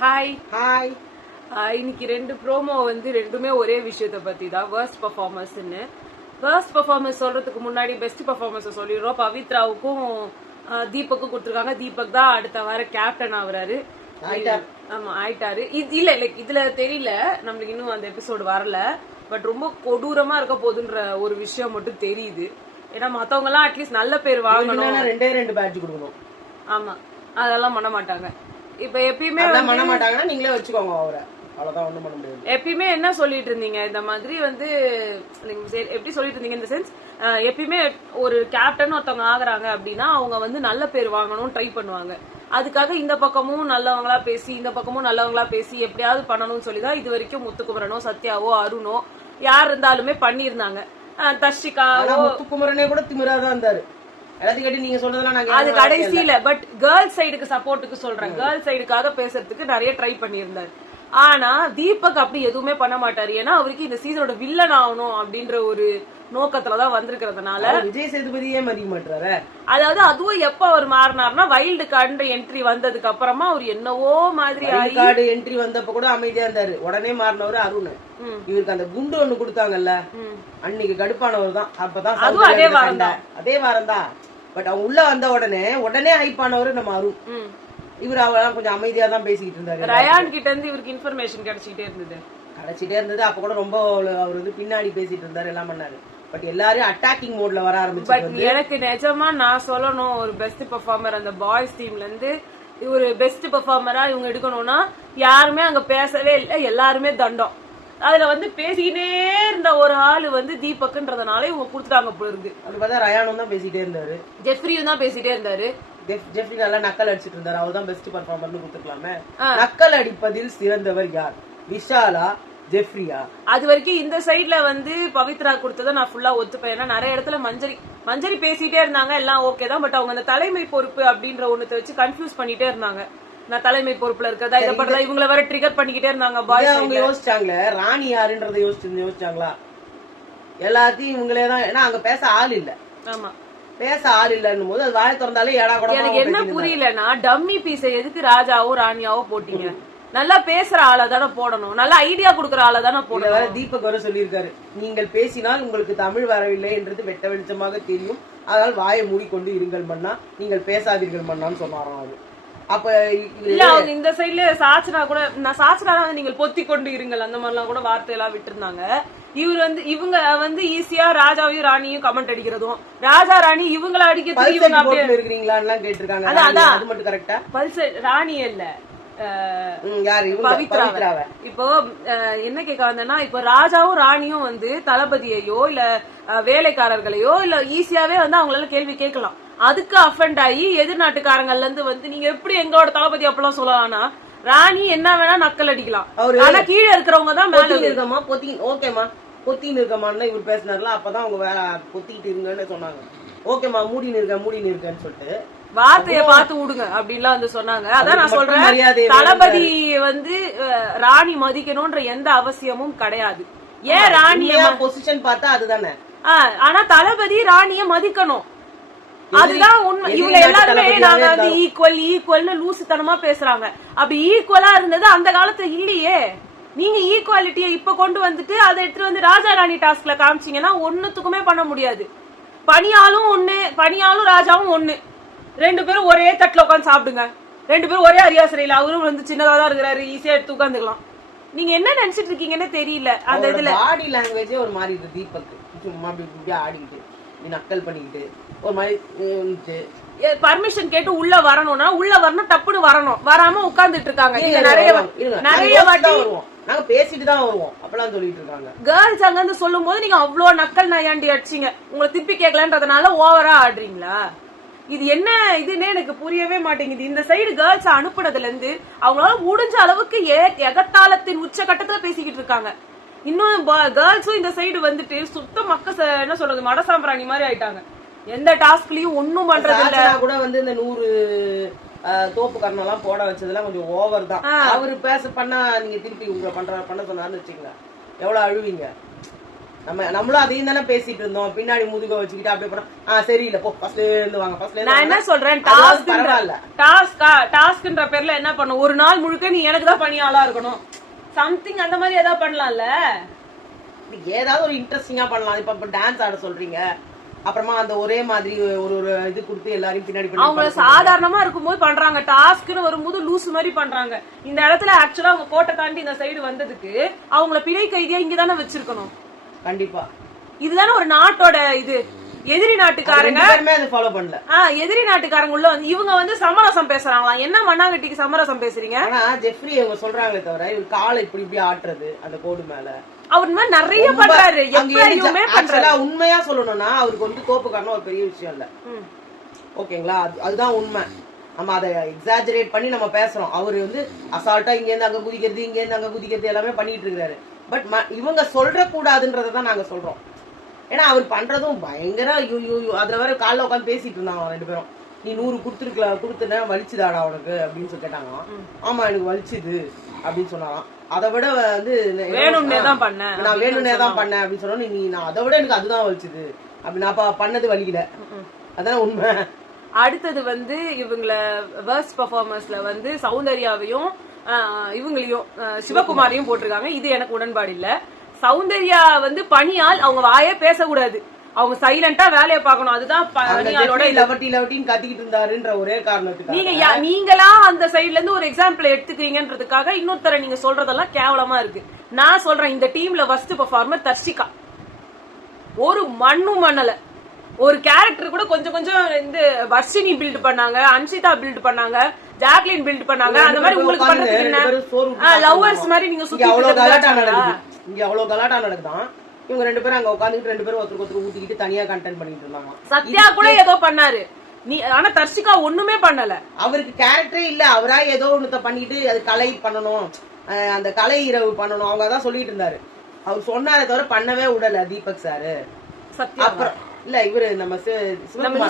Hi hi. இன்னைக்கு ரெண்டு promo வந்து ரெண்டுமே ஒரே விஷயத்தை பத்தி தான், வேர்ஸ்ட் பர்ஃபார்மன்ஸ்ன்னு. வேர்ஸ்ட் பர்ஃபார்மன்ஸ் சொல்றதுக்கு முன்னாடி பெஸ்ட் பர்ஃபார்மன்ஸ் சொல்லிடுறோம். பவித்ராவுக்கும் தீபக்கும் கொடுத்துருக்காங்க. தீபக் தான் அடுத்த வார கேப்டன் ஆகுறாரு. ஆமா ஆயிட்டாரு. இல்ல இதுல தெரியல, நம்மளுக்கு இன்னும் அந்த எபிசோடு வரல. பட் ரொம்ப கொடூரமா இருக்க போகுதுன்ற ஒரு விஷயம் மட்டும் தெரியுது. ஏன்னா மத்தவங்க எல்லாம் அட்லீஸ்ட் நல்ல பேர் வாங்கணும், ரெண்டு பேட்ச் கொடுக்கணும். ஆமா அதெல்லாம் பண்ண மாட்டாங்க. இப்ப எப்பயுமே பண்ண மாட்டாங்கன்னா நீங்களே வச்சுக்கோங்க அவரை, அவ்வளவுதான், ஒண்ணும் பண்ண முடியாது. எப்பயுமே என்ன சொல்லிட்டு இருந்தீங்க இந்த மாதிரி வந்து எப்படி சொல்லிட்டு இருந்தீங்க இந்த சென்ஸ், எப்பயுமே ஒரு கேப்டன் ஒருத்தவங்க ஆகுறாங்க அப்படின்னா அவங்க வந்து நல்ல பேர் வாங்கணும் ட்ரை பண்ணுவாங்க. அதுக்காக இந்த பக்கமும் நல்லவங்களா பேசி இந்த பக்கமும் நல்லவங்களா பேசி எப்படியாவது பண்ணணும்னு சொல்லிதான் இது வரைக்கும் முத்துக்குமரனோ சத்யாவோ அருணோ யார் இருந்தாலுமே பண்ணிருந்தாங்க. தர்ஷிகாவோ முத்துக்குமரனே கூட திமிராதான் இருந்தாரு. நீங்க சொல்றதெல்லாம் அது கடைசியில பட் கேர்ள்ஸ் சைடுக்கு சப்போர்ட்டுக்கு சொல்றேன், கேர்ள்ஸ் சைடுக்காக பேசுறதுக்கு நிறைய ட்ரை பண்ணியிருந்தாரு. ஆனா தீபக் அப்படி எதுவுமே பண்ண மாட்டாரு. ஏன்னா அவருக்கு இந்த சீசனோட வில்லன் ஆகணும் அப்படின்ற ஒரு நோக்கத்துலதான் வந்திருக்கிறதுனால விஜய் சேதுபதியே மதிக்க மாட்டாரு. அதாவது அதுவும் எப்ப அவர் மாறினார்னா வைல்டு கார்டு என்ட்ரி வந்ததுக்கு அப்புறமா அவர் என்னவோ மாதிரி கார்டு என்ட்ரி வந்தப்ப கூட அமைதியா இருந்தாரு. உடனே மாறினவர் அருண். இவருக்கு அந்த குண்டு ஒண்ணு கொடுத்தாங்கல்ல, அன்னைக்கு கடுப்பானவர் தான். அப்பதான் அதுவும் அதே வாரம் தான். பட் அவங்க உள்ள வந்த உடனே ஹைப்பானவர் நம்ம அருண். இவர் அவெல்லாம் கொஞ்சம் அமைதியா தான் பேசிக்கிட்டு இருந்தாரு. ரயான் கிட்ட இருந்து இவருக்கு இன்ஃபர்மேஷன் கிடைச்சிட்டே இருந்தது. அப்ப கூட ரொம்ப அவர் வந்து பின்னாடி பேசிட்டு இருந்தாரு, எல்லாம் பண்ணாரு. பட் எல்லாரும் அட்டாக்கிங் மோட்ல வர ஆரம்பிச்சு. எனக்கு நிஜமா நான் சொல்லணும், ஒரு பெஸ்ட் பெர்ஃபார்மர் அந்த பாய்ஸ் டீம்ல இருந்து ஒரு பெஸ்ட் பெர்ஃபார்மரா இவங்க எடுக்கணும்னா யாருமே அங்க பேசவே இல்லை, எல்லாருமே தண்டம். அதுல வந்து பேசிக்கிட்டே இருந்த ஒரு ஆளு வந்து தீபக்ன்றதுனால இவங்க கொடுத்துட்டாங்க போல இருக்கு. அது பார்த்தா ரயானும் தான் பேசிட்டே இருந்தாரு, ஜெஃப்ரியும் தான் பேசிட்டே இருந்தாரு. ஜெஃப்ரி நல்லா நக்கல் அடிச்சிட்டு இருந்தாரு. அவர் தான் பெஸ்ட் பெர்ஃபார்மர்னு கொடுத்துக்கலாமே. நக்கல் அடிப்பதில் சிறந்தவர் யார், விஷாலா ஜெஃப்ரியா? அது வரைக்கும் இந்த சைட்ல வந்து பவித்ரா கொடுத்ததை நான் ஃபுல்லா ஒத்துப்பேன். ஏன்னா நிறைய இடத்துல மஞ்சரி பேசிட்டே இருந்தாங்க, எல்லாம் ஓகே தான். பட் அவங்க அந்த தலைமை பொறுப்பு அப்படின்ற ஒண்ணு வச்சு கன்ஃபியூஸ் பண்ணிட்டே இருந்தாங்க. நான் தலைமை பொறுப்புல இருக்கதா இதை பண்ணல, இவங்களை வேற ட்ரிகர் பண்ணிக்கிட்டே இருந்தாங்க. பாய்ஸ் அவங்க யோசிச்சாங்களே ராணி யாருன்றதை யோசிச்சாங்களா? எல்லாத்தையும் இவங்களே தான். ஏன்னா அங்க பேச ஆள் இல்ல. ஆமா, பேச ஆள் இல்லன்னும் போது அது வாயை திறந்தாலே ஏடா கூட. எனக்கு என்ன புரியலன்னா டம்மி பீஸ எதுக்கு ராஜாவோ ராணியாவோ போட்டீங்க? நல்லா பேசுற ஆளை தானே போடணும், நல்ல ஐடியா குடுக்கற ஆளை தானே போடணும். தீபக் வர சொல்லியிருக்காரு, நீங்கள் பேசினால் உங்களுக்கு தமிழ் வரவில்லை என்றது வெட்ட வெளிச்சமாக தெரியும், அதனால் வாயை மூடிக்கொண்டு இருங்கள் மன்னா, நீங்கள் பேசாதீர்கள் மன்னான்னு சொன்னாராம். அது அப்ப இல்ல அவங்க இந்த சைட்ல சாச்சனா கூட, நான் சாச்சனா நீங்கள் பொத்தி கொண்டு இருங்கள் அந்த மாதிரி எல்லாம் கூட வார்த்தையெல்லாம் விட்டு இருந்தாங்க. இவர் வந்து இவங்க வந்து ஈஸியா ராஜாவையும் ராணியும் கமெண்ட் அடிக்கிறதும், ராஜா ராணி இவங்கள அடிக்கிறது இருக்கிறீங்களா கேட்டிருக்காங்க. அதான் அது மட்டும் கரெக்டா. பல்ஸ் ராணி இல்ல பவித்ராவை. இப்போ என்ன கேட்க வந்தேன்னா, இப்போ ராஜாவும் ராணியும் வந்து தளபதியையோ இல்ல வேலைக்காரர்களையோ இல்ல ஈஸியாவே வந்து அவங்களால கேள்வி கேட்கலாம். அதுக்கு அஃபெண்ட் ஆகி எதிர்நாட்டுக்காரங்கள்ல இருந்து வந்து நீங்க எப்படி எங்களோட தளபதி அப்பெல்லாம் சொல்லலாம்னா, ராணி என்ன வேணா நக்கல் அடிக்கலாம், ஆனா கீழே இருக்கிறவங்க தான் மேல இருக்கமா ஓகேமா பொத்தின்னு இருக்கமான்னு இவர் பேசினார்ல, அப்பதான் அவங்க வேற பொத்திக்கிட்டு இருங்கன்னு சொன்னாங்க. ஓகேமா மூடின்னு இருக்கேன்னு சொல்லிட்டு வார்த்தைய பார்த்து விடுங்க அப்படின்லாம் வந்து சொன்னாங்க. அதான் நான் சொல்றேன், தளபதி வந்து ராணி மதிக்கணும்ன்ற எந்த அவசியமும் கிடையாது. ஏன் ராணிய பொசிஷன் பார்த்தா அதுதானே. ஆனா தளபதி ராணிய மதிக்கணும், அதுதான் உண்மை. இவங்க எல்லாருமே நாங்க வந்து ஈக்குவல்னு லூசுத்தனமா பேசுறாங்க. அப்படி ஈக்குவலா இருந்தது அந்த காலத்துல இல்லையே. நீங்க ஈக்குவாலிட்டியை இப்ப கொண்டு வந்துட்டு அதை எடுத்துட்டு வந்து ராஜா ராணி டாஸ்க்ல காமிச்சீங்கன்னா ஒன்னுத்துக்குமே பண்ண முடியாது. பணியாலும் ஒண்ணு, பணியாலும் ராஜாவும் ஒண்ணு, ரெண்டு பேரும் ஒரே தட்டுல உட்காந்து சாப்பிடுங்க, ரெண்டு பேரும் ஒரே அரியாசரையில, அவரும் வந்து சின்னதா தான் இருக்கிறாரு, ஈஸியா எடுத்து உட்காந்துக்கலாம். நீங்க என்ன நினைச்சிட்டு இருக்கீங்கன்னு தெரியல. அந்த இதுல பாடி லாங்குவேஜே ஒரு மாதிரி இருக்கு. தீபக் சும்மா இப்படி ஆடிக்கிட்டு நக்கல் பண்ணிக்கிட்டு ஒரு மாதிரி பர்மிஷன் கேட்டு உள்ள வரணும்னா உள்ள வரணும், டப்புன்னு வரணும், வராம உட்கார்ந்துட்டு இருக்காங்க. நிறைய வாட்டி நாங்க பேசிட்டு தான் வருவோம் அப்பெல்லாம் சொல்லிட்டு இருக்காங்க. கேர்ள்ஸ் அங்க இருந்து சொல்லும் போது நீங்க அவ்வளவு நக்கல் நயாண்டி அடிச்சீங்க, உங்களை திருப்பி கேட்கலன்றதுனால ஓவரா ஆடுறீங்களா? இது என்ன இதுன்னு எனக்கு புரியவே மாட்டேங்குது. இந்த சைடு கேர்ள்ஸ் அனுப்புனதுல இருந்து அவங்களால முடிஞ்ச அளவுக்கு எகத்தாளத்தின் உச்சகட்டத்துல பேசிக்கிட்டு இருக்காங்க. இன்னும் கேர்ள்ஸும் இந்த சைடு வந்துட்டு சுத்த மக்க என்ன சொல்றது மடசாம்பிராணி மாதிரி ஆயிட்டாங்க. எந்த டாஸ்க்லயும் ஒன்னும் பண்றது இல்ல. கூட வந்து இந்த 100 தோப்பு கரணெல்லாம் போட வச்சதெல்லாம் கொஞ்சம் ஓவர் தான். அவரு பேச பண்ணா நீங்க திருப்பி உங்களை பண்ண சொன்னாருன்னு வச்சுக்கோங்க, எவ்வளவு அழுவீங்க. நம்மளும் அதையும் தானே பேசிட்டு இருந்தோம். பின்னாடி முதுக வச்சுக்கிட்டு அப்படியே போனா சரியில்ல போ ஃபர்ஸ்ட்ல இருந்து வாங்க ஃபர்ஸ்ட்ல நான் என்ன சொல்றேன், டாஸ்க்ன்ற பேர்ல என்ன பண்ணும், ஒரு நாள் முழுக்க நீ எனக்கு தான் பணியாளா இருக்கணும், சம்திங் அந்த மாதிரி ஏதாவது பண்ணலாம்ல. ஏதாவது ஒரு இன்ட்ரெஸ்டிங்கா பண்ணலாம். இப்ப டான்ஸ் ஆட சொல்றீங்க, அப்புறமா அந்த ஒரே மாதிரி ஒரு இது கொடுத்து எல்லாரையும் பின்னாடி அவங்க சாதாரணமா இருக்கும்போது பண்றாங்க, டாஸ்க்னு வரும்போது லூஸ் மாதிரி பண்றாங்க. இந்த இடத்துல ஆக்சுவலா அவங்க கோட்டை தாண்டி இந்த சைடு வந்ததுக்கு அவங்கள பிழை கைதியா இங்கதானே வச்சிருக்கணும். கண்டிப்பா இதுதானே ஒரு நாட்டோட இது. எதிரி நாட்டுக்காரங்க ஃபாலோ பண்ணல. எதிரி நாட்டுக்காரங்க உள்ள வந்து இவங்க வந்து சமரசம் பேசுறாங்களாம். என்ன மண்ணாங்கட்டிக்கு சமரசம் பேசுறீங்க? ஆனா ஜெஃப்ரி அவங்க சொல்றாங்களே தவிர இவர் காலை இப்படி இப்படி ஆட்டுறது அந்த கோடு மேல அவர் மாதிரி நிறைய பண்றாரு. உண்மையா சொல்லணும்னா அவருக்கு வந்து தோப்பு காரணம் ஒரு பெரிய விஷயம் இல்ல, ஓகேங்களா? அதுதான் உண்மை. நம்ம அதை எக்ஸாஜரேட் பண்ணி நம்ம பேசுறோம். அவரு வந்து அசால்ட்டா இங்க இருந்து அங்க குதிக்கிறது, இங்க இருந்து அங்க குதிக்கிறது எல்லாமே பண்ணிட்டு இருக்காரு. பட் இவங்க சொல்ற கூடாதுன்றதான் நாங்க சொல்றோம். ஏன்னா அவர் பண்றதும் பயங்கர அதுல வேற காலைல உட்காந்து பேசிட்டு இருந்தாங்க 2 பேரும். நீ 100 கொடுத்துன வலிச்சுதாடா உனக்கு அப்படின்னு சொல்லி கேட்டாங்க. ஆமா எனக்கு வலிச்சுது அப்படின்னு சொன்னாங்க. அதை விட வந்து வேணும்னே தான் பண்ணேன், நான் வேணும்னே தான் பண்ணேன் அப்படின்னு சொன்னா, நீ நான் அதை விட எனக்கு அதுதான் வலிச்சுது அப்படி நான் பண்ணது வலிக்கல, அதான் உண்மை. அடுத்தது வந்து இவங்கள வேர்ஸ்ட் பெர்ஃபார்மன்ஸ்ல வந்து சௌந்தர்யாவையும் இவங்களையும் சிவகுமாரையும் போட்டிருக்காங்க. இது எனக்கு உடன்பாடு இல்ல. சௌந்தர்யா வந்து பணியால் அவங்க வாயே பேசக்கூடாது, அவங்க சைலண்டா வேலையை பார்க்கணும். அதுதான் பணியாலோட கத்திக்கிட்டு இருந்தாருன்ற ஒரே காரணத்துக்கு நீங்களா அந்த சைட்ல இருந்து ஒரு எக்ஸாம்பிள் எடுத்துக்கிறீங்கன்றதுக்காக இன்னொருத்தர நீங்க சொல்றதெல்லாம் கேவலமா இருக்கு. நான் சொல்றேன், இந்த டீம்ல ஃபர்ஸ்ட் பெர்ஃபார்மர் தர்ஷிகா. ஒரு மண்ணும் மண்ணல, ஒரு கேரக்டர் கூட கொஞ்சம் கொஞ்சம் இந்த வர்ஷினி பில்ட் பண்ணாங்க, அன்ஷிதா பில்ட் பண்ணாங்க, ஜாக்லின் பில்ட் பண்ணாங்க. அந்த மாதிரி உங்களுக்கு பண்றதுக்கு என்ன லவ்வர்ஸ் மாதிரி நீங்க சுத்தி அவ்வளவு கலாட்டா நடக்குதான். இவங்க 2 பேரும் அங்க உட்காந்துட்டு 2 பேரும் ஒருத்தருக்கு ஊத்திக்கிட்டு தனியா கண்டென்ட் பண்ணிட்டு இருந்தாங்க. சத்யா கூட ஏதோ பண்ணாரு, ஆனா தர்ஷிகா ஒண்ணுமே பண்ணல. அவருக்கு கேரக்டரே இல்ல, அவரா ஏதோ ஒண்ணுத்த பண்ணிட்டு அது கலை பண்ணணும், அந்த கலை இரவு பண்ணணும் அவங்க தான் சொல்லிட்டு இருந்தாரு. அவர் சொன்னாரே தவிர பண்ணவே விடல தீபக் சாரு. சத்யா அப்புறம் இல்ல இவரு நம்ம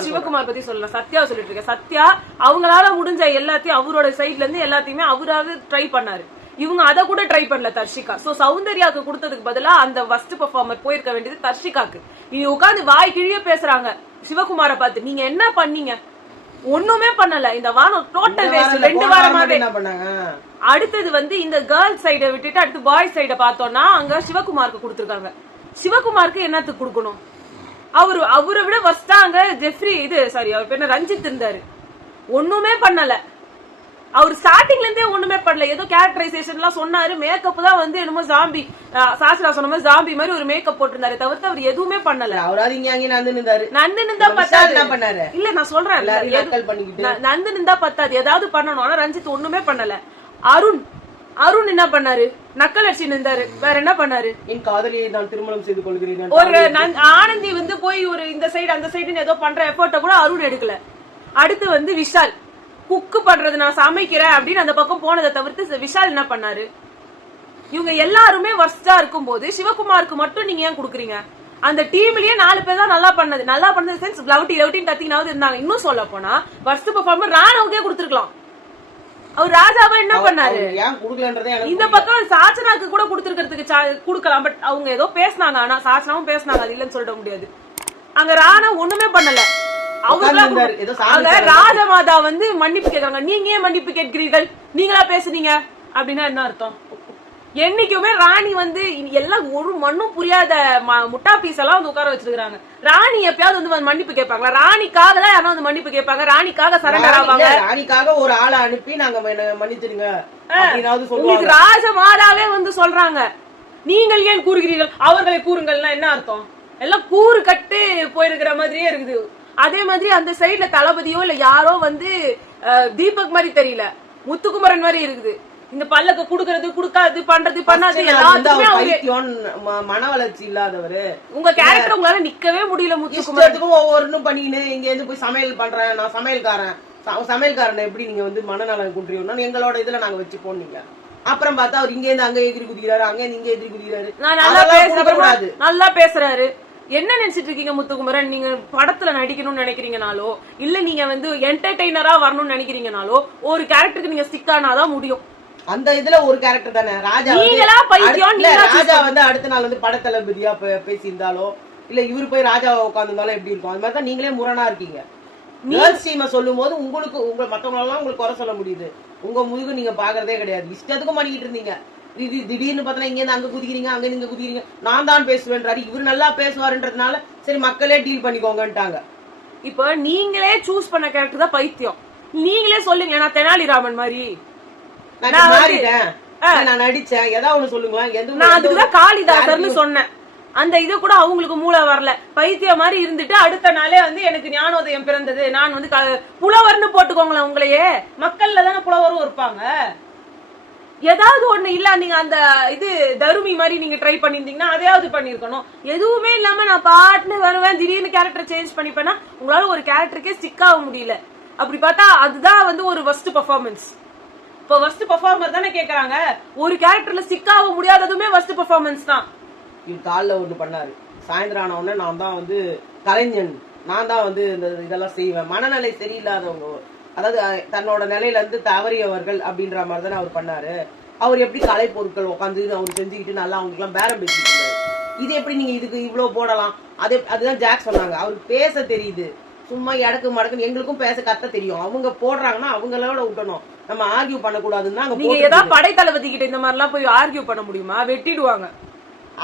சிவகுமார் பத்தி சொல்லலாம். சத்யா சொல்லிட்டு இருக்க. சத்யா அவங்களால முடிஞ்ச எல்லாத்தையும் அவரோட சைட்ல இருந்து எல்லாத்தையுமே அவராவது ட்ரை பண்ணாரு. இவங்க அதை கூட ட்ரை பண்ணல தர்ஷிகா. சோ சௌந்தர்யாக்கு கொடுத்ததுக்கு பதிலா அந்த ஃபர்ஸ்ட் பெர்ஃபார்மர் போயிருக்க வேண்டியது தர்ஷிகாக்கு. நீ உட்காந்து வாய் கிழிய பேசுறாங்க சிவகுமார பார்த்து. நீங்க என்ன பண்ணீங்க? ஒண்ணுமே பண்ணல. இந்த வாரம் டோட்டல் வேஸ்ட். 2 வாரமாவே என்ன பண்ணாங்க? அடுத்தது வந்து இந்த கேர்ள்ஸ் சைட விட்டுட்டு அடுத்து பாய்ஸ் சைட பார்த்தோம்னா அங்க சிவகுமாருக்கு கொடுத்திருக்காங்க. சிவகுமாருக்கு என்னத்துக்கு கொடுக்கணும்? அவரை விட ஃபர்ஸ்டா அங்க ஜெஃப்ரி அவர் பேர் ரஞ்சித் இருந்தாரு. ஒண்ணுமே பண்ணல. அவர் ஸ்டார்டிங்ல இருந்தே ஒண்ணுமே பண்ணல. ஏதோ கேரக்டரைசேஷன் எல்லாம் சொன்னாரு. மேக்கப் தான் வந்து என்னமோ ஜாம்பி, சாஸ்திரா சொன்ன மாதிரி ஜாம்பி மாதிரி ஒரு மேக்கப் போட்டிருந்தாரு தவிர்த்து அவர் எதுவுமே பண்ணல. அவராது இங்க அங்கே நந்து நின்றா பத்தாது. இல்ல நான் சொல்றேன், நந்து நின்றா பத்தாது, ஏதாவது பண்ணணும். ஆனா ரஞ்சித் ஒண்ணுமே பண்ணல. அருண் என்ன பண்ணாரு? நக்கல் அடிச்சு நின்றாரு. வேற என்ன பண்ணாரு? என் காதலியை நான் திருமணம் செய்து கொள்கிறேன். ஒரு ஆனந்தி வந்து போய் ஒரு இந்த சைடு அந்த சைடுன்னு ஏதோ பண்ற எஃபோர்ட்ட கூட அருண் எடுக்கல. அடுத்து வந்து விஷால் குக்கு பண்றது, நான் சமைக்கிறேன் அப்படின்னு அந்த பக்கம் போனதை தவிர்த்து விஷால் என்ன பண்ணாரு? இவங்க எல்லாருமே வர்ஸ்டா இருக்கும் போது சிவகுமாருக்கு மட்டும் நீங்க ஏன் குடுக்குறீங்க? அந்த டீம்லயே 4 பேர் தான் நல்லா பண்ணது சென்ஸ் லவ்ட்டி கத்தினாவது இருந்தாங்க. இன்னும் சொல்ல போனா வர்ஸ்ட் பெர்ஃபார்மர் ராணவுக்கே கொடுத்துருக்கலாம். அவர் ராஜாவா என்ன பண்ணாரு? இந்த பக்கம் சாச்சனாக்கு கூட கொடுத்துருக்கிறதுக்கு கொடுக்கலாம். பட் அவங்க ஏதோ பேசினாங்க. ஆனா சாச்சனாவும் பேசினாங்க, அது இல்லன்னு சொல்ல முடியாது. அங்க ராணா ஒண்ணுமே பண்ணல. ராஜமாதா வந்து மன்னிப்பு கேட்கறாங்க. நீங்க ஏன் மன்னிப்பு கேட்கிறீர்கள்? நீங்களா பேசுனீங்க அப்படின்னா என்ன அர்த்தம்? என்னைக்குமே ராணி வந்து எல்லாம் ஒரு மண்ணும் புரியாத முட்டா பீஸ் எல்லாம் வந்து உட்கார வச்சிருக்காங்க. ராணி எப்பயாவது வந்து மன்னிப்பு கேட்பாங்களா? ராணிக்காக தான் யாரும் வந்து மன்னிப்பு கேட்பாங்க. ராணிக்காக சரண்டர் ஆவாங்க. ராணிக்காக ஒரு ஆளை அனுப்பி நாங்க மன்னிச்சிருங்க. உங்களுக்கு ராஜமாதாவே வந்து சொல்றாங்க, நீங்கள் ஏன் கூறுகிறீர்கள், அவர்களை கூறுங்கள்னா என்ன அர்த்தம்? எல்லாம் கூறு கட்டு போயிருக்கிற மாதிரியே இருக்குது. அதே மாதிரி அந்த சைட்ல தளபதியோ இல்ல யாரோ வந்து தீபக் மாதிரி தெரியல, முத்துக்குமரன் மாதிரி இருக்குது. இந்த பல்லக்க குடுக்கறது குடுக்காது பண்றது பண்ணாது எல்லாத்துக்குமே மன வளர்ச்சி இல்லாதவரு. உங்க கேரக்டர் உங்களால நிக்கவே முடியல. முத்துக்குமரனுக்கும் ஒவ்வொருன்னு பண்ணின்னு இங்க இருந்து போய் சமையல் பண்றேன், நான் சமையல்காரன் எப்படி நீங்க வந்து மனநலம் குன்றியோம்னா எங்களோட இதுல நாங்க வச்சு போனீங்க. அப்புறம் பார்த்தா அவர் இங்க இருந்து அங்க எதிரி குதிக்கிறாரு, அங்க இருந்து இங்க எதிரி குதிக்கிறாரு. நல்லா பேசுறாரு. என்ன நினைச்சிட்டு இருக்கீங்க முத்துக்குமரன்? நீங்க படத்துல நடிக்கணும்னு நினைக்கிறீங்கனாலோ இல்ல நீங்க வந்து என்டர்டெய்னரா வரணும்னு நினைக்கிறீங்கனாலோ ஒரு கேரக்டருக்கு நீங்க ஸ்டிக் ஆனாதான் முடியும். அந்த இதுல ஒரு கேரக்டர் தானே ராஜா ராஜா வந்து அடுத்த நாள் வந்து படத்தளபதியா பேசியிருந்தாலோ இல்ல இவரு போய் ராஜா உட்காந்துருந்தாலும் எப்படி இருக்கும்? அது மாதிரிதான் நீங்களே முரணா இருக்கீங்க. கேர்ள்ஸ் டீமை சொல்லும் போது உங்களுக்கு மத்தவங்களெல்லாம் உங்களுக்கு குறை சொல்ல முடியுது. உங்க முதுகு நீங்க பாக்குறதே கிடையாது. இஷ்டத்துக்கும் பண்ணிக்கிட்டு இருந்தீங்க. திடீர்னு பார்த்தா இங்க இருந்து அங்க குதிக்கிறீங்க, அங்க இங்க குதிக்கிறீங்க. நான் தான் பேசுவேன்றாரு. இவரு நல்லா பேசுவாருன்றதுனால சரி மக்களே டீல் பண்ணிக்கோங்கன்ட்டாங்க. இப்ப நீங்களே சூஸ் பண்ண கேரக்டர் தான் பைத்தியம். நீங்களே சொல்லுங்க, நான் தெனாலிராமன் மாதிரி நான் மாறிட்டேன், நான் நடிச்சேன், ஏதாவது ஒண்ணு சொல்லுங்களா? நான் அதுக்குதான் காளிதாசர்னு சொன்னேன். அந்த இது கூட அவங்களுக்கு மூளை வரல. பைத்திய மாதிரி இருந்துட்டு அடுத்த நாளே வந்து எனக்கு ஞானோதயம் பிறந்தது, நான் வந்து புலவர்னு போட்டுக்கோங்களேன். உங்களையே மக்கள்ல தானே புலவரும் இருப்பாங்க. ஏதாவது ஒண்ணு இல்ல, நீங்க அந்த இது தருமி மாதிரி நீங்க ட்ரை பண்ணிருந்தீங்கன்னா அதையாவது பண்ணிருக்கணும். எதுவுமே இல்லாம நான் பாட்டுன்னு வருவேன், திடீர்னு கேரக்டர் சேஞ்ச் பண்ணிப்பேன்னா உங்களால ஒரு கேரக்டருக்கே ஸ்டிக் ஆக முடியல. அப்படி பார்த்தா அதுதான் வந்து ஒரு வர்ஸ்ட் பெர்ஃபார்மன்ஸ். இப்போ வர்ஸ்ட் பெர்ஃபார்மர் தானே கேக்குறாங்க. ஒரு கேரக்டர்ல ஸ்டிக் ஆக முடியாததுமே வர்ஸ்ட் பெர்ஃபார்மன்ஸ் தான். இவர் காலைல ஒண்ணு பண்ணாரு, சாயந்தரம் ஆன உடனே நான் தான் வந்து கலைஞன், நான் தான் வந்து இந்த இதெல்லாம் செய்வேன். மனநிலை சரியில்லாதவங்க, அதாவது தன்னோட நிலையில இருந்து தவறியவர்கள் அப்படின்ற மாதிரி தானே அவர் பண்ணாரு. அவர் எப்படி கலை பொருட்கள் உட்காந்து அவர் செஞ்சுக்கிட்டு நல்லா அவங்களுக்கு எல்லாம் பேரம் பேசிட்டு இருந்தாரு. இது எப்படி நீங்க இதுக்கு இவ்வளவு போடலாம்? அதுதான் ஜாக் சொன்னாங்க, அவருக்கு பேச தெரியுது, சும்மா இடக்கு மடக்குன்னு எங்களுக்கும் பேச கத்த தெரியும். அவங்க போடுறாங்கன்னா அவங்களோட விட்டணும், நம்ம ஆர்கியூ பண்ணக்கூடாதுன்னா. நீங்க ஏதாவது படை தளபதி கிட்ட இந்த மாதிரி எல்லாம் போய் ஆர்கியூ பண்ண முடியுமா? வெட்டிடுவாங்க.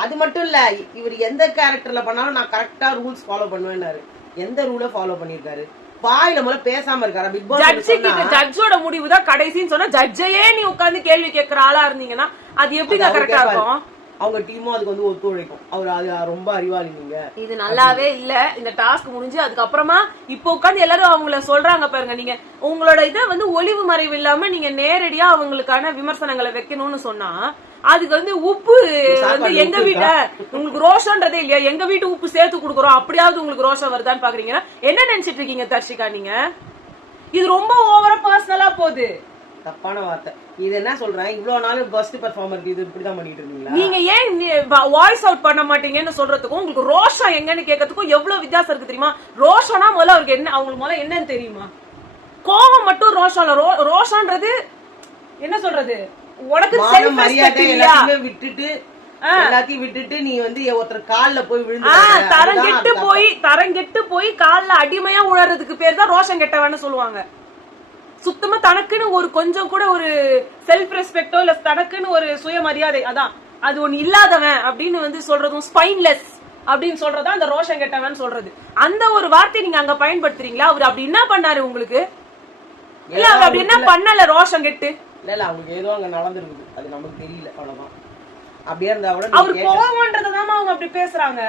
அது மட்டும் இல்ல, இவர் எந்த கேரக்டர்ல பண்ணாலும் நான் கரெக்டா ரூல்ஸ் ஃபாலோ பண்ணுவேன்னாரு. எந்த ரூல ஃபாலோ பண்ணிருக்காரு? வாயில முதல்ல பேசாம இருக்காரு. பிக் பாஸ் ஜட்ஜோட முடிவு தான் கடைசின்னு சொன்னா ஜட்ஜையே நீ உட்கார்ந்து கேள்வி கேட்கற ஆளா இருந்தீங்கன்னா அது எப்படி கரெக்டா இருக்கும்? அவங்க டீமும் அதுக்கு வந்து ஒத்துழைக்கும். அவர் அது ரொம்ப அறிவாளி. நீங்க இது நல்லாவே இல்ல. இந்த டாஸ்க் முடிஞ்சு அதுக்கப்புறமா இப்ப உட்காந்து எல்லாரும் அவங்கள சொல்றாங்க பாருங்க, நீங்க உங்களோட இதை வந்து ஒளிவு மறைவு இல்லாம நீங்க நேரடியா அவங்களுக்கான விமர்சனங்களை வைக்கணும்னு சொன்னா அதுக்கு வந்து உப்பு வந்து எங்க வீட்ட உங்களுக்கு ரோஷன்றதே இல்லையா? எங்க வீட்டு உப்பு சேர்த்து கொடுக்குறோம், அப்படியாவது உங்களுக்கு ரோஷம் வருதான்னு பாக்குறீங்கன்னா என்ன நினைச்சிட்டு இருக்கீங்க தர்ஷிகா? நீங்க இது ரொம்ப ஓவரா பர்சனலா போகுது. தப்பான வார்த்தை. இது என்ன சொல்றேன், இவ்வளவு நாள் பெஸ்ட் பெர்ஃபார்மர் இது இப்படிதான் பண்ணிட்டு இருக்கீங்களா? நீங்க ஏன் வாய்ஸ் அவுட் பண்ண மாட்டீங்கன்னு சொல்றதுக்கும் உங்களுக்கு ரோஷம் எங்கன்னு கேட்கறதுக்கும் எவ்வளவு வித்தியாசம் இருக்கு தெரியுமா? ரோஷனா முதல்ல அவருக்கு என்ன, அவங்களுக்கு முதல்ல என்னன்னு தெரியுமா? கோபம் மட்டும் ரோஷம் இல்ல. ரோஷன்றது என்ன சொல்றது, உனக்கு எல்லாத்தையும் விட்டுட்டு எல்லாத்தையும் விட்டுட்டு நீ வந்து ஒருத்தர் கால்ல போய் விழுந்து தரங்கெட்டு போய் கால்ல அடிமையா உழறதுக்கு பேர் தான் ரோஷம் கெட்டவன்னு சொல்லுவாங்க. சுத்தமா தனக்குன்னு ஒரு கொஞ்சம் கூட ஒரு செல்ஃப் ரெஸ்பெக்டோ இல்ல தனக்குன்னு ஒரு சுயமரியாதை, அதான் அது ஒண்ணு இல்லாதவன் அப்படின்னு வந்து சொல்றதும், ஸ்பைன்லெஸ் அப்படின்னு சொல்றதா அந்த ரோஷம் கெட்டவன் சொல்றது. அந்த ஒரு வார்த்தை நீங்க அங்க பயன்படுத்துறீங்களா? அவர் அப்படி என்ன பண்ணாரு உங்களுக்கு? இல்ல அவர் அப்படி என்ன பண்ணல ரோஷம் கெட்டு? இல்ல அவங்களுக்கு ஏதோ அங்க நடந்துருக்குது, அது நமக்கு தெரியல, அவ்வளவுதான். அப்படியே இருந்தா கூட அவர் கோவம்ன்றதுதான் அவங்க அப்படி பேசுறாங்க.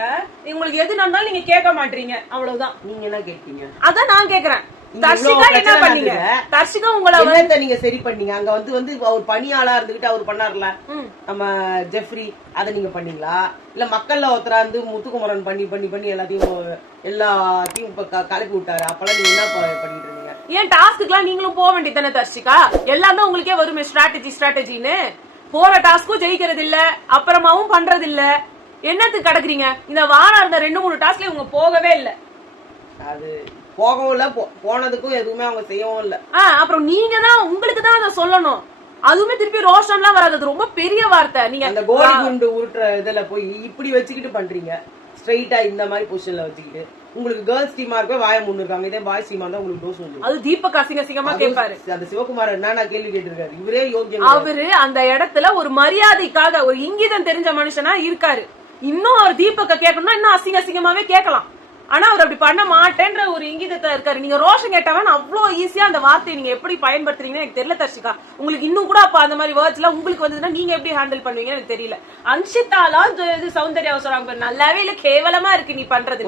உங்களுக்கு எது நடந்தாலும் நீங்க கேட்க மாட்டீங்க, அவ்வளவுதான். நீங்க என்ன கேட்பீங்க? அதான் நான் கேக்குறேன். தர்ஷிகா என்ன பண்ணீங்க? தர்ஷிகா உங்களை வந்து நீங்க சரி பண்ணீங்க. அங்க வந்து அவர் பணியாளா இருந்துகிட்டு அவர் பண்ணார்ல நம்ம ஜெஃப்ரி, அதை நீங்க பண்ணீங்களா? இல்ல மக்கள்ல ஒருத்தரா இருந்து முத்துக்குமரன் பண்ணி எல்லாத்தையும் கலப்பி விட்டாரு. அப்பெல்லாம் நீங்க என்ன பண்ணிட்டு இருந்தீங்க? ஏன் டாஸ்க்குலாம் நீங்களும் போக வேண்டியதானே தர்ஷிகா? எல்லாம் தான் உங்களுக்கே வருமே ஸ்ட்ராட்டஜின்னு. போற டாஸ்க்கும் ஜெயிக்கிறது இல்ல, அப்புறமாவும் பண்றது இல்ல, என்னத்துக்கு கிடக்குறீங்க? இந்த வாரம் இருந்த 2-3 டாஸ்க்ல இவங்க போகவே இல்ல. அது போகவும் இல்ல, போனதுக்கும் எதுவுமே அவங்க செய்யவும் இல்ல. அப்புறம் நீங்க தான் உங்களுக்கு தான் அதை சொல்லணும். அதுவுமே திருப்பி ரோஷன்லாம் வராது, ரொம்ப பெரிய வார்த்தை. நீங்க அந்த கோலி குண்டு உருட்டுற இதுல போய் இப்படி வச்சுக்கிட்டு பண்றீங்க, ஸ்ட்ரைட்டா இந்த மாதிரி பொசிஷன்ல வச்சுக்கிட்டு. உங்களுக்கு கேர்ள்ஸ் டீமா இருக்க வாய முன்னு இருக்காங்க, இதே பாய்ஸ் டீமா தான் உங்களுக்கு டோஸ் வந்து. அது தீபக் அசிங்கமா கேட்பாரு. அந்த சிவகுமார் என்ன கேள்வி கேட்டிருக்காரு, இவரே யோகியம். அவரு அந்த இடத்துல ஒரு மரியாதைக்காக ஒரு இங்கிதம் தெரிஞ்ச மனுஷனா இருக்காரு. இன்னும் அவர் தீபக்க கேட்கணும்னா இன்னும் அசிங்கமாவே கேட்கலாம். ஆனா அவர் அப்படி பண்ண மாட்டேன்ற ஒரு இங்கிதத்தை இருக்காரு. நீங்க ரோஷம் கேட்டவன் அவ்வளவு ஈஸியா அந்த வார்த்தையை நீங்க எப்படி பயன்படுத்துறீங்கன்னு எனக்கு தெரியல தர்ஷிகா. உங்களுக்கு இன்னும் கூட அப்ப அந்த மாதிரி வேர்ட்ஸ் எல்லாம் உங்களுக்கு வந்ததுன்னா நீங்க எப்படி ஹேண்டில் பண்ணுவீங்கன்னு எனக்கு தெரியல. அன்ஷிதாலாம் சௌந்தர்யாவை சொல்றாங்க, நல்லாவே இல்ல, கேவலமா இருக்கு நீ பண்றது.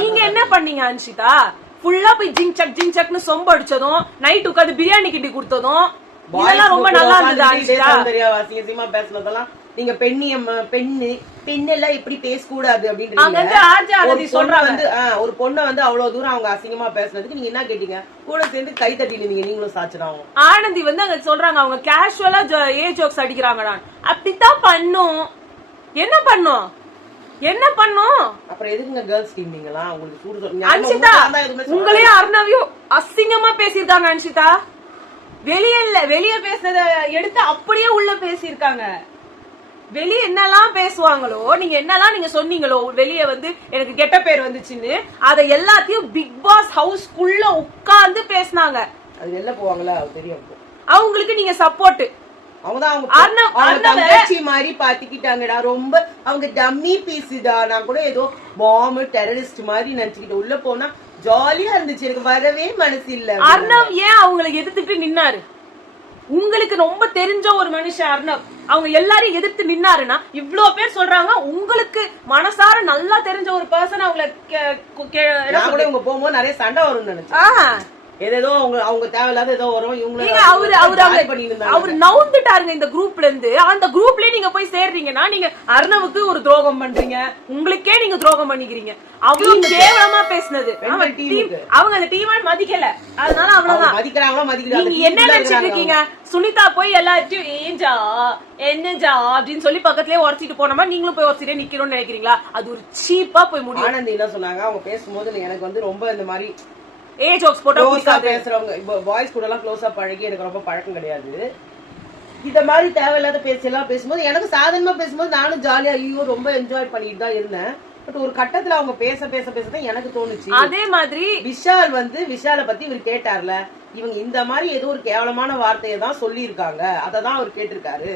நீங்க என்ன பண்ணீங்க அன்ஷிதா? ஃபுல்லா போய் ஜிங் சக்னு சொம்பு அடிச்சதும், நைட் உட்காந்து பிரியாணி கிண்டி கொடுத்ததும் இதெல்லாம் ரொம்ப நல்லா இருந்தது அன்ஷிதா. அசிங்கமா பேசுனதெல்லாம் நீங்க பெண்ணெல்லாம் இப்படி பேசக்கூடாது அப்படின்னு ஒரு பொண்ணை வந்து அவ்வளவு தூரம் அவங்க அசிங்கமா பேசுனதுக்கு நீங்க என்ன கேட்டீங்க? கூட சேர்ந்து கை தட்டி நீங்களும் சாச்சிடாவும். ஆனந்தி வந்து அங்க சொல்றாங்க அவங்க கேஷுவலா ஜோக்ஸ் அடிக்கிறாங்க. அப்படித்தான் பண்ணும். என்ன பண்ணும் அப்புறம் எதுக்குங்க கேர்ள்ஸ் டீம் நீங்களா? உங்களுக்கு அன்ஷிதா உங்களையும் அர்ணவியும் அசிங்கமா பேசிருக்காங்க அன்ஷிதா. வெளியே பேசுறத எடுத்து அப்படியே உள்ள பேசியிருக்காங்க. வெளியே என்னெல்லாம் பேசுவாங்களோ, நீங்க என்னெல்லாம் நீங்க சொன்னீங்களோ, வெளியே வந்து எனக்கு கெட்ட பேர் வந்துச்சுன்னு அதை எல்லாத்தையும் பிக் பாஸ் ஹவுஸ்க்குள்ள உட்கார்ந்து பேசினாங்க. அது வெளில போவாங்களா தெரியும். அவங்களுக்கு நீங்க சப்போர்ட். அவங்க தங்கச்சி மாதிரி பாத்துக்கிட்டாங்கடா. ரொம்ப அவங்க டம்மி பீஸுடா. நான் கூட ஏதோ பாம்பு டெரரிஸ்ட் மாதிரி நினைச்சுக்கிட்டு உள்ள போனா ஜாலியா இருந்துச்சு. எனக்கு வரவே மனசு இல்ல. அர்ணவ் ஏன் அவங்களை எதிர்த்துட்டு நின்னாரு? உங்களுக்கு ரொம்ப தெரிஞ்ச ஒரு மனுஷன் அர்ணவ், அவங்க எல்லாரையும் எதிர்த்து நின்னாருன்னா இவ்ளோ பேர் சொல்றாங்க. உங்களுக்கு மனசார நல்லா தெரிஞ்ச ஒரு பர்சன் அவங்களை உங்க போகும்போது நிறைய சண்டை வரும்னு நினைச்சேன். ஏதோ அவங்க தேவையில்லாத ஏதோ வரும். அவரு நவுந்துட்டாருங்க இந்த குரூப்ல இருந்து. அந்த குரூப்லயே நீங்க போய் சேர்றீங்கன்னா நீங்க அர்ணவுக்கு ஒரு துரோகம் பண்றீங்க. உங்களுக்கே நீங்க துரோகம் பண்ணிக்கிறீங்க. அவ்வளவு கேவலமா பேசுனது. அவங்க அந்த டீம் மதிக்கல. அதனால அவ்வளவுதான். நீங்க என்ன நினைச்சிட்டு இருக்கீங்க? சுனிதா போய் எல்லாத்தையும் என்னஜா அப்படின்னு சொல்லி பக்கத்துலயே உரைச்சிட்டு போனோமா நீங்களும் போய் உரைச்சிட்டே நிக்கணும்னு நினைக்கிறீங்களா? அது ஒரு சீப்பா போய் முடியும். ஆனந்தி என்ன சொன்னாங்க அவங்க பேசும்போது, எனக்கு வந்து ரொம்ப இந்த மாதிரி ஜோக்ஸ் போட்டா பேசுறவங்க பாய்ஸ் கூட எல்லாம் க்ளோஸா பழகி எனக்கு ரொம்ப பழக்கம் கிடையாது. இந்த மாதிரி தேவையில்லாத பேசலாம் பேசும்போது எனக்கு சாதாரணமா பேசும்போது நானும் ஜாலியா ஐயோ ரொம்ப என்ஜாய் பண்ணிட்டு தான் இருந்தேன். பட் ஒரு கட்டத்துல அவங்க பேச தான் எனக்கு தோணுச்சு. அதே மாதிரி விஷால பத்தி இவர் கேட்டார்ல, இவங்க இந்த மாதிரி ஏதோ ஒரு கேவலமான வார்த்தையை தான் சொல்லி இருக்காங்க, அததான் அவர் கேட்டிருக்காரு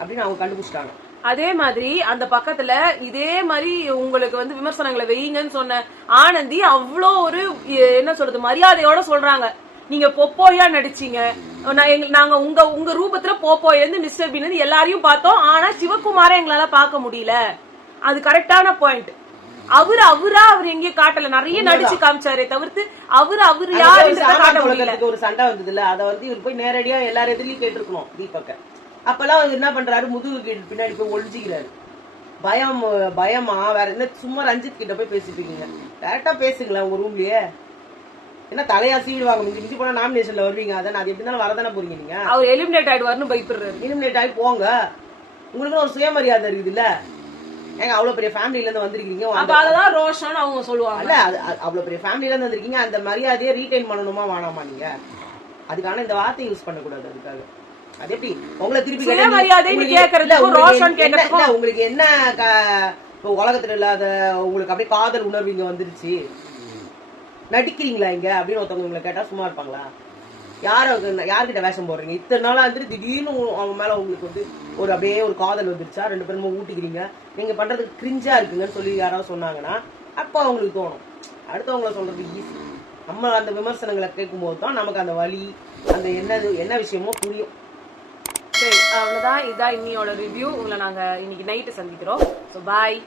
அப்படின்னு அவங்க கண்டுபிடிச்சிட்டாங்க. அதே மாதிரி அந்த பக்கத்துல இதே மாதிரி உங்களுக்கு வந்து விமர்சனங்களை வெய்யுங்கன்னு சொன்ன ஆனந்தி அவ்வளோ ஒரு என்ன சொல்றது மரியாதையோட சொல்றாங்க. நீங்க பொப்போயா நடிச்சீங்க. நாங்க உங்க ரூபத்துல போப்போயில இருந்து மிஸ்டர் பீன் எல்லாரையும் பார்த்தோம். ஆனா சிவகுமார எங்களால பார்க்க முடியல. அது கரெக்டான பாயிண்ட். அவர் எங்கேயும் காட்டல. நிறைய நடிச்சு காமிச்சாரே தவிர்த்து அவரு யாருன்றத காட்ட முடியல. ஒரு சண்டை வந்தது இல்ல, அதை வந்து இவர் போய் நேரடியா எல்லாரும் எதிரியும் கேட்டிருக்கணும் தீபக்க. அப்பெல்லாம் அவர் என்ன பண்றாரு, முதுகு பின்னாடி போய் ஒழிஞ்சிக்கிறாரு. பயமா வேற என்ன, சும்மா ரஞ்சித் கிட்ட போய் பேசிட்டு இருக்கீங்க. டேரக்டா பேசுங்களேன் உங்க ரூம்லயே. என்ன தலையா சீடுவாங்க, மிஞ்சி போனா நாமினேஷன்ல வருவீங்க. அதான் அது எப்படி இருந்தாலும் வரதானே போறீங்க. நீங்க அவர் எலிமினேட் ஆயிடுவாருன்னு பயப்படுறாரு. எலிமினேட் ஆகி போங்க, உங்களுக்கு ஒரு சுயமரியாதை இருக்குது இல்ல. ஏங்க அவ்வளவு பெரிய ஃபேமிலில இருந்து வந்திருக்கீங்க, அததான் ரோஷன் அவங்க சொல்லுவாங்க. இல்ல அவ்வளவு பெரிய ஃபேமிலில இருந்து வந்திருக்கீங்க, அந்த மரியாதையை ரீடைன் பண்ணணுமா வேணாமா? நீங்க அதுக்கான இந்த வார்த்தை யூஸ் பண்ணக்கூடாது. அதுக்காக அது எப்படி உங்களை திருப்பி உங்களுக்கு என்ன உலகத்துல இல்லாத உங்களுக்கு அப்படியே காதல் உணர்வு இங்க வந்துருச்சு, நடிக்கிறீங்களா இங்க அப்படின்னு ஒருத்தவங்க உங்களை கேட்டா சும்மா இருப்பாங்களா? யார்கிட்ட வேஷம் போடுறீங்க? இத்தனை நாளா வந்துட்டு திடீர்னு அவங்க மேல உங்களுக்கு வந்து ஒரு அப்படியே ஒரு காதல் வந்துருச்சா? 2 பேருமே ஊட்டிக்கிறீங்க, நீங்க பண்றதுக்கு கிரிஞ்சா இருக்குங்கன்னு சொல்லி யாராவது சொன்னாங்கன்னா அப்ப அவங்களுக்கு தோணும். அடுத்தவங்களை சொல்றது ஈஸி. நம்ம அந்த விமர்சனங்களை கேட்கும் போது தான் நமக்கு அந்த வலி, அந்த என்ன விஷயமோ புரியும். சரி, அவ்வளவுதான். இதான் இன்னியோட ரிவ்யூ. உங்களை நாங்க இன்னைக்கு நைட்டு சந்திக்கிறோம். So bye.